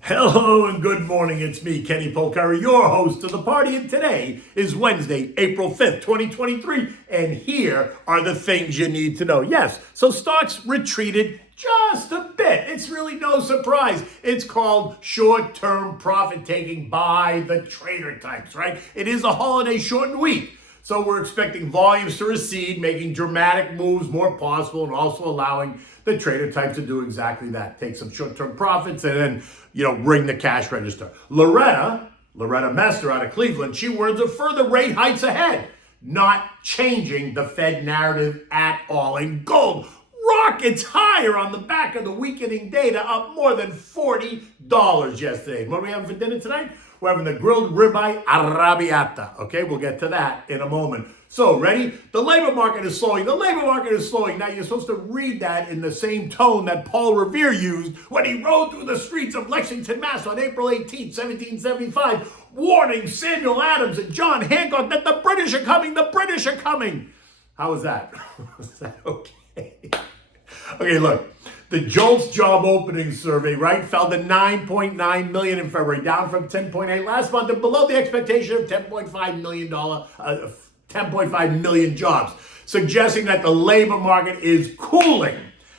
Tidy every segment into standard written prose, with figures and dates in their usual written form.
Hello and good morning. It's me, Kenny Polcari, your host of the party. And today is Wednesday, April 5th, 2023. And here are the things you need to know. Yes, so stocks retreated just a bit. It's really no surprise. It's called short-term profit taking by the trader types, right? It is a holiday shortened week. So we're expecting volumes to recede, making dramatic moves more possible and also allowing the trader types to do exactly that. Take some short-term profits and then, ring the cash register. Loretta Mester out of Cleveland, she warns of further rate hikes ahead, not changing the Fed narrative at all. And gold rockets higher on the back of the weakening data, up more than $40 yesterday. What are we having for dinner tonight? We're having the grilled ribeye arrabiata. Okay, we'll get to that in a moment. So, ready? The labor market is slowing. The labor market is slowing. Now, you're supposed to read that in the same tone that Paul Revere used when he rode through the streets of Lexington, Mass. on April 18, 1775, warning Samuel Adams and John Hancock that the British are coming. The British are coming. How was that? Was that okay? Okay, look. The JOLTS job opening survey, right, fell to 9.9 million in February, down from 10.8 last month, and below the expectation of 10.5 million jobs, suggesting that the labor market is cooling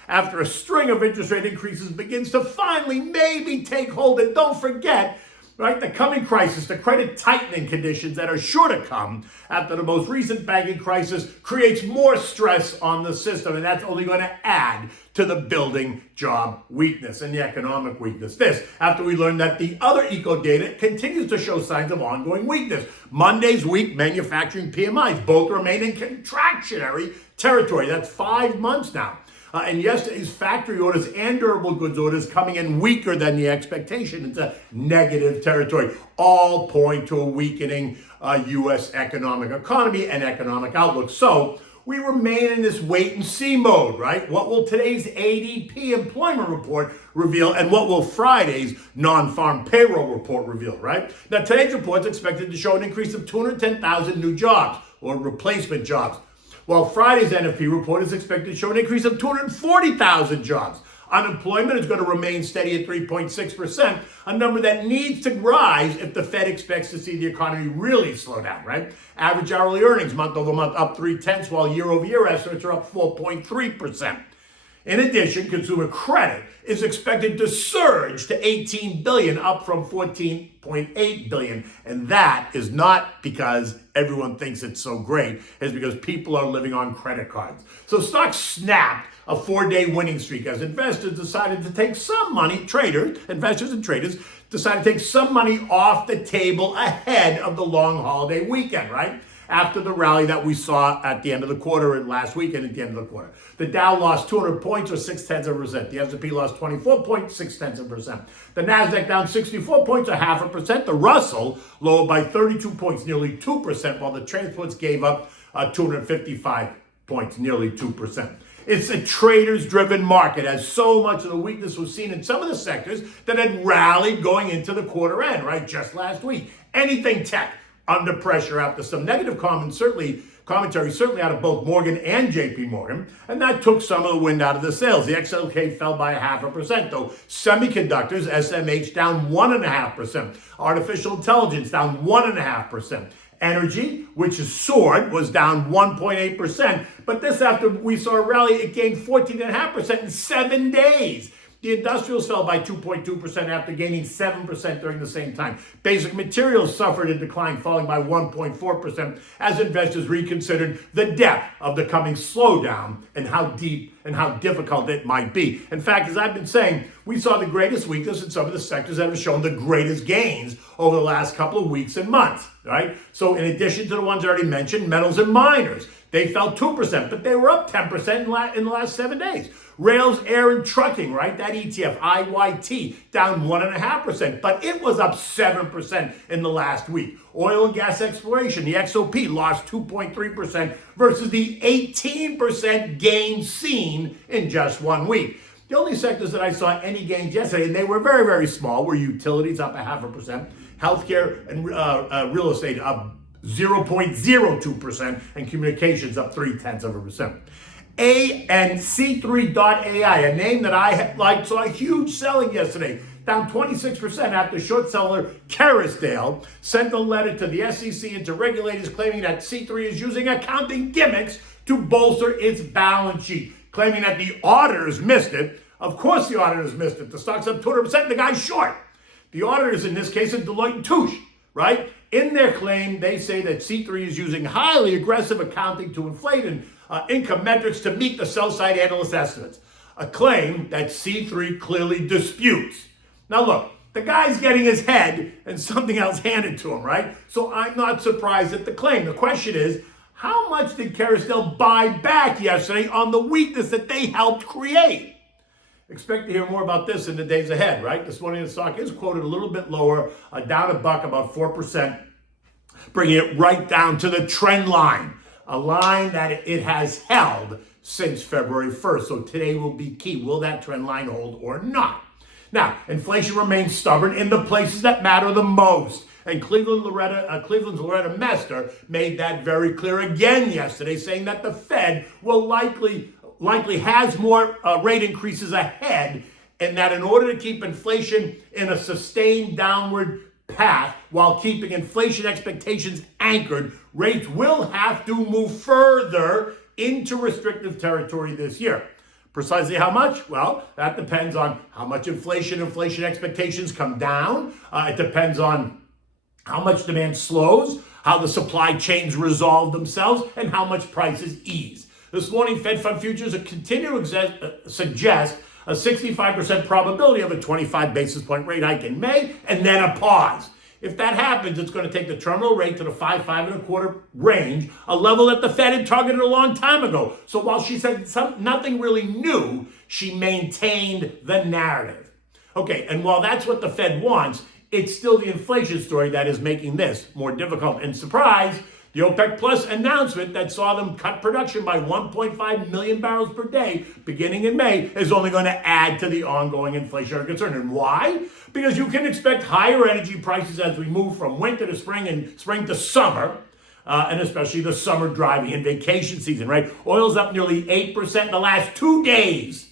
after a string of interest rate increases begins to finally maybe take hold. And don't forget, right, the coming crisis, the credit tightening conditions that are sure to come after the most recent banking crisis creates more stress on the system, and that's only going to add to the building job weakness and the economic weakness. This, after we learned that the other eco data continues to show signs of ongoing weakness. Monday's weak manufacturing PMIs both remain in contractionary territory. That's 5 months now. And yesterday's factory orders and durable goods orders coming in weaker than the expectation. It's a negative territory. All point to a weakening U.S. economy and economic outlook. So we remain in this wait and see mode, right? What will today's ADP employment report reveal, and what will Friday's non-farm payroll report reveal, right? Now, today's report is expected to show an increase of 210,000 new jobs or replacement jobs, while Friday's NFP report is expected to show an increase of 240,000 jobs. Unemployment is going to remain steady at 3.6%, a number that needs to rise if the Fed expects to see the economy really slow down, right? Average hourly earnings month over month up 0.3%, while year over year estimates are up 4.3%. In addition, consumer credit is expected to surge to $18 billion, up from $14.8 billion. And that is not because everyone thinks it's so great. It's because people are living on credit cards. So stocks snapped a 4-day winning streak as investors decided to take some money, investors and traders decided to take some money off the table ahead of the long holiday weekend, right? After the rally that we saw at the end of the quarter and last weekend at the end of the quarter. The Dow lost 200 points or 0.6%. The S&P lost 24 points, 0.6%. The Nasdaq down 64 points or 0.5%. The Russell lowered by 32 points, nearly 2%, while the transports gave up 255 points, nearly 2%. It's a traders-driven market, as so much of the weakness was seen in some of the sectors that had rallied going into the quarter end, right, just last week. Anything tech under pressure after some negative commentary, certainly out of both Morgan and JP Morgan, and that took some of the wind out of the sails. The XLK fell by 0.5%, though. Semiconductors, SMH, down 1.5%. Artificial intelligence, down 1.5%. Energy, which is soared, was down 1.8%, but this after we saw a rally, it gained 14.5% in 7 days. The industrials fell by 2.2% after gaining 7% during the same time. Basic materials suffered a decline, falling by 1.4% as investors reconsidered the depth of the coming slowdown and how deep and how difficult it might be. In fact, as I've been saying, we saw the greatest weakness in some of the sectors that have shown the greatest gains over the last couple of weeks and months, right? So in addition to the ones I already mentioned, metals and miners, they fell 2%, but they were up 10% in the last 7 days. Rails, air, and trucking, right? That ETF, IYT, down 1.5%, but it was up 7% in the last week. Oil and gas exploration, the XOP, lost 2.3% versus the 18% gain seen in just 1 week. The only sectors that I saw any gains yesterday, and they were very, very small, were utilities up 0.5%, healthcare and real estate up 0.02%, and communications up 0.3%. and C3.ai, a name that I had liked, saw a huge selling yesterday, down 26% after short seller Kerrisdale sent a letter to the SEC and to regulators claiming that C3 is using accounting gimmicks to bolster its balance sheet, claiming that the auditors missed it. Of course the auditors missed it. The stock's up 200% and the guy's short. The auditors in this case are Deloitte and Touche, right? In their claim, they say that C3 is using highly aggressive accounting to inflate income metrics to meet the sell-side analyst estimates, a claim that C3 clearly disputes. Now look, the guy's getting his head and something else handed to him, right? So I'm not surprised at the claim. The question is, how much did Kerrisdale buy back yesterday on the weakness that they helped create? Expect to hear more about this in the days ahead, right? This morning the stock is quoted a little bit lower, down a buck, about 4%, bringing it right down to the trend line, a line that it has held since February 1st. So today will be key. Will that trend line hold or not? Now, inflation remains stubborn in the places that matter the most. And Cleveland's Loretta Mester made that very clear again yesterday, saying that the Fed will likely has more rate increases ahead, and that in order to keep inflation in a sustained downward path while keeping inflation expectations anchored, rates will have to move further into restrictive territory this year. Precisely how much? Well, that depends on how much inflation expectations come down. It depends on how much demand slows, how the supply chains resolve themselves, and how much prices ease. This morning, Fed Fund futures continue to suggest a 65% probability of a 25 basis point rate hike in May, and then a pause. If that happens, it's going to take the terminal rate to the 5.25 range, a level that the Fed had targeted a long time ago. So while she said nothing really new, she maintained the narrative. Okay, and while that's what the Fed wants, it's still the inflation story that is making this more difficult. And surprise, the OPEC Plus announcement that saw them cut production by 1.5 million barrels per day beginning in May is only going to add to the ongoing inflationary concern. And why? Because you can expect higher energy prices as we move from winter to spring and spring to summer, and especially the summer driving and vacation season, right? Oil's up nearly 8% in the last 2 days.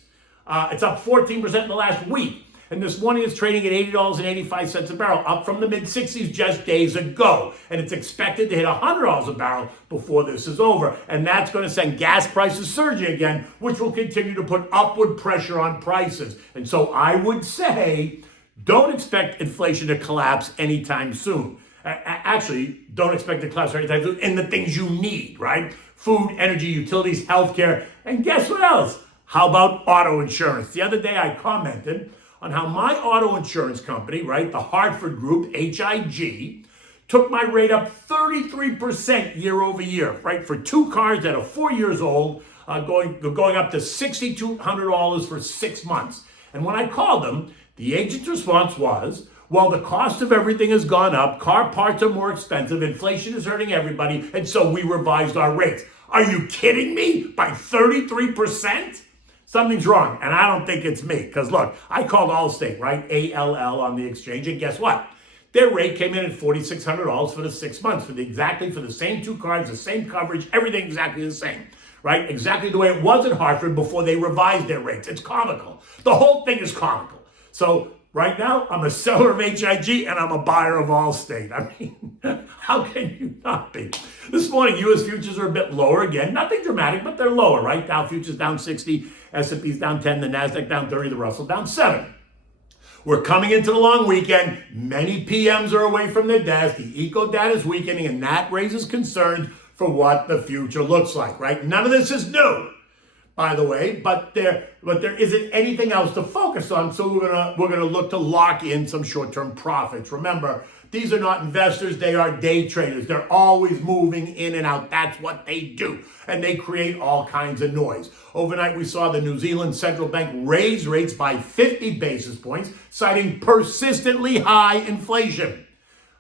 It's up 14% in the last week. And this morning it's trading at $80.85 a barrel, up from the mid-60s just days ago. And it's expected to hit $100 a barrel before this is over. And that's going to send gas prices surging again, which will continue to put upward pressure on prices. And so I would say, don't expect inflation to collapse anytime soon. Actually, don't expect it to collapse anytime soon in the things you need, right? Food, energy, utilities, healthcare. And guess what else? How about auto insurance? The other day I commented on how my auto insurance company, right, the Hartford Group, HIG, took my rate up 33% year over year, right, for 2 cars that are 4 years old, going up to $6,200 for 6 months. And when I called them, the agent's response was, well, the cost of everything has gone up, car parts are more expensive, inflation is hurting everybody, and so we revised our rates. Are you kidding me? By 33%? Something's wrong, and I don't think it's me. Because look, I called Allstate, right? ALL on the exchange, and guess what? Their rate came in at $4,600 for the 6 months, for the same 2 cars, the same coverage, everything exactly the same, right? Exactly the way it was at Hartford before they revised their rates. It's comical. The whole thing is comical. So right now, I'm a seller of HIG and I'm a buyer of Allstate. I mean, how can you not be? This morning, U.S. futures are a bit lower again. Nothing dramatic, but they're lower, right? Dow futures down 60, S&P's down 10, the NASDAQ down 30, the Russell down 7. We're coming into the long weekend. Many PMs are away from their desk. The eco data is weakening, and that raises concerns for what the future looks like, right? None of this is new, by the way, but there isn't anything else to focus on, so we're gonna look to lock in some short-term profits. Remember, these are not investors, they are day traders. They're always moving in and out. That's what they do. And they create all kinds of noise. Overnight, we saw the New Zealand Central Bank raise rates by 50 basis points, citing persistently high inflation.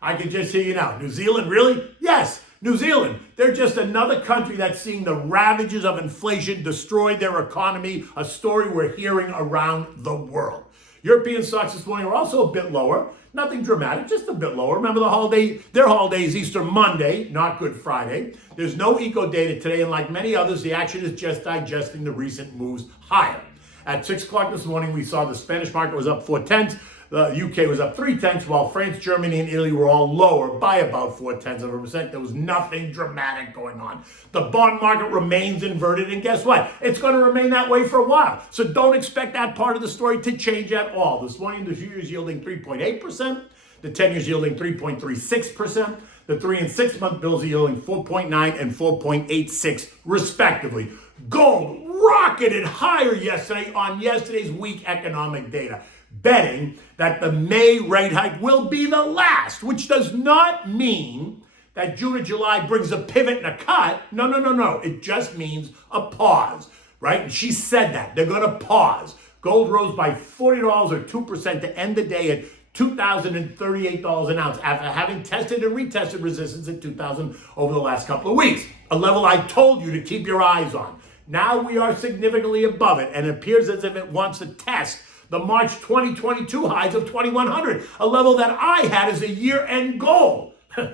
I can just hear you now. New Zealand, really? Yes, New Zealand. They're just another country that's seeing the ravages of inflation destroy their economy, a story we're hearing around the world. European stocks this morning are also a bit lower. Nothing dramatic, just a bit lower. Remember their holiday is Easter Monday, not Good Friday. There's no eco data today, and like many others, the action is just digesting the recent moves higher. At 6 o'clock this morning, we saw the Spanish market was up 0.4. The UK was up 0.3, while France, Germany, and Italy were all lower by about 0.4%. There was nothing dramatic going on. The bond market remains inverted, and guess what? It's going to remain that way for a while. So don't expect that part of the story to change at all. This morning, the 2 years yielding 3.8%, the 10 years yielding 3.36%, the 3 and 6 month bills are yielding 4.9 and 4.86 respectively. Gold rocketed higher yesterday on yesterday's weak economic data, betting that the May rate hike will be the last, which does not mean that June or July brings a pivot and a cut. No. It just means a pause, right? And she said that. They're going to pause. Gold rose by $40 or 2% to end the day at $2,038 an ounce after having tested and retested resistance at $2,000 over the last couple of weeks, a level I told you to keep your eyes on. Now we are significantly above it, and it appears as if it wants to test the March 2022 highs of 2,100, a level that I had as a year-end goal.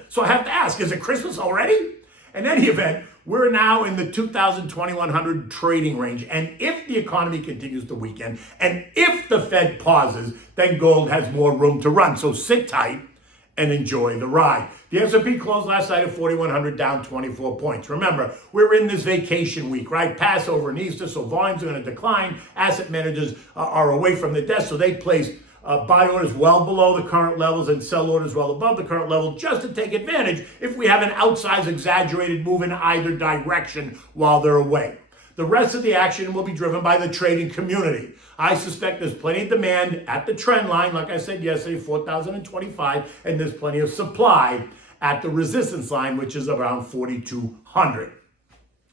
So I have to ask, is it Christmas already? In any event, we're now in the 2,100 trading range, and if the economy continues to weaken, and if the Fed pauses, then gold has more room to run. So sit tight and enjoy the ride. The S&P closed last night at 4,100, down 24 points. Remember, we're in this vacation week, right? Passover and Easter, so volumes are going to decline. Asset managers are away from the desk, so they place buy orders well below the current levels and sell orders well above the current level just to take advantage if we have an outsized, exaggerated move in either direction while they're away. The rest of the action will be driven by the trading community. I suspect there's plenty of demand at the trend line, like I said yesterday, 4,025, and there's plenty of supply at the resistance line, which is around 4,200.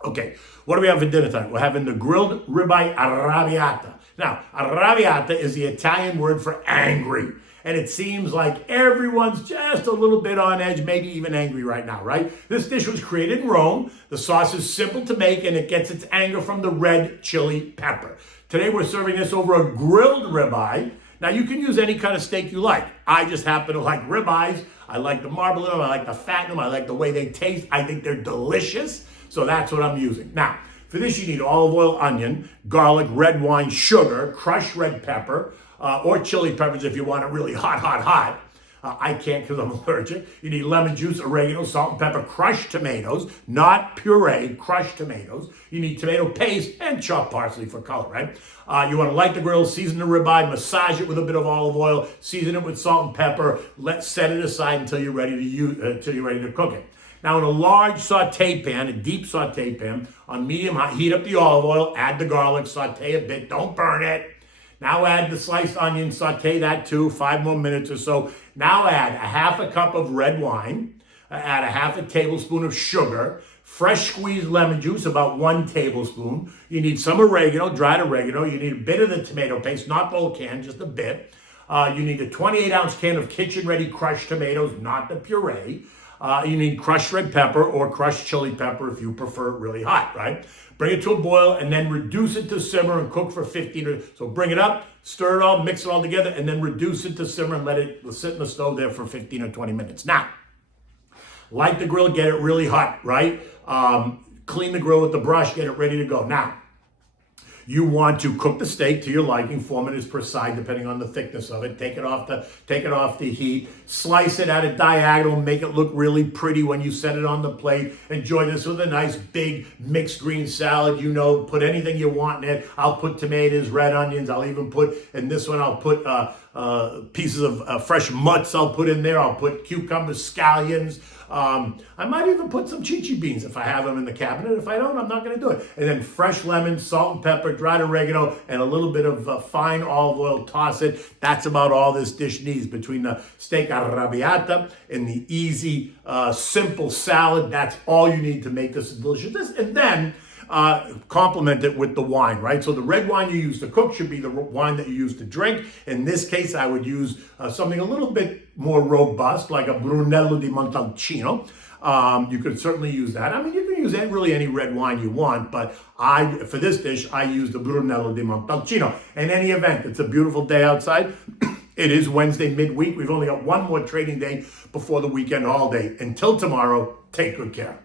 Okay, what do we have for dinner tonight? We're having the grilled ribeye arrabiata. Now, arrabiata is the Italian word for angry. And it seems like everyone's just a little bit on edge, maybe even angry right now, right? This dish was created in Rome. The sauce is simple to make, and it gets its anger from the red chili pepper. Today, we're serving this over a grilled ribeye. Now, you can use any kind of steak you like. I just happen to like ribeyes. I like the marble in them. I like the fat in them. I like the way they taste. I think they're delicious. So that's what I'm using. Now, for this, you need olive oil, onion, garlic, red wine, sugar, crushed red pepper, or chili peppers if you want it really hot. I can't because I'm allergic. You need lemon juice, oregano, salt and pepper, crushed tomatoes, not puree, crushed tomatoes. You need tomato paste and chopped parsley for color, right? You want to light the grill, season the ribeye, massage it with a bit of olive oil, season it with salt and pepper. Set it aside until you're ready to cook it. Now, in a large saute pan, a deep saute pan, on medium high, heat up the olive oil, add the garlic, saute a bit, don't burn it. Now add the sliced onion, saute that too, 5 more minutes or so. Now add a half a cup of red wine, add a half a tablespoon of sugar, fresh squeezed lemon juice, about 1 tablespoon. You need some oregano, dried oregano. You need a bit of the tomato paste, not the whole can, just a bit. You need a 28-ounce can of kitchen-ready crushed tomatoes, not the puree. You need crushed red pepper or crushed chili pepper if you prefer it really hot, right? Bring it to a boil and then reduce it to simmer and cook for 15 or so. Bring it up, stir it all, mix it all together, and then reduce it to simmer and let it sit in the stove there for 15 or 20 minutes. Now, light the grill, get it really hot, right? Clean the grill with the brush, get it ready to go. Now, you want to cook the steak to your liking, 4 minutes per side, depending on the thickness of it. Take it off the heat. Slice it at a diagonal. Make it look really pretty when you set it on the plate. Enjoy this with a nice big mixed green salad. You know, put anything you want in it. I'll put tomatoes, red onions. I'll even put, in this one, I'll put pieces of fresh mutts I'll put in there. I'll put cucumbers, scallions. I might even put some chichi beans if I have them in the cabinet. If I don't, I'm not going to do it. And then fresh lemon, salt and pepper, dried oregano, and a little bit of fine olive oil. Toss it. That's about all this dish needs between the steak arrabiata and the easy, simple salad. That's all you need to make this delicious. And then complement it with the wine, right? So the red wine you use to cook should be the wine that you use to drink. In this case, I would use something a little bit more robust, like a Brunello di Montalcino. You could certainly use that. I mean, you can use use really any red wine you want, but for this dish, I use the Brunello di Montalcino. In any event, it's a beautiful day outside. It is Wednesday midweek. We've only got one more trading day before the weekend holiday. Until tomorrow, take good care.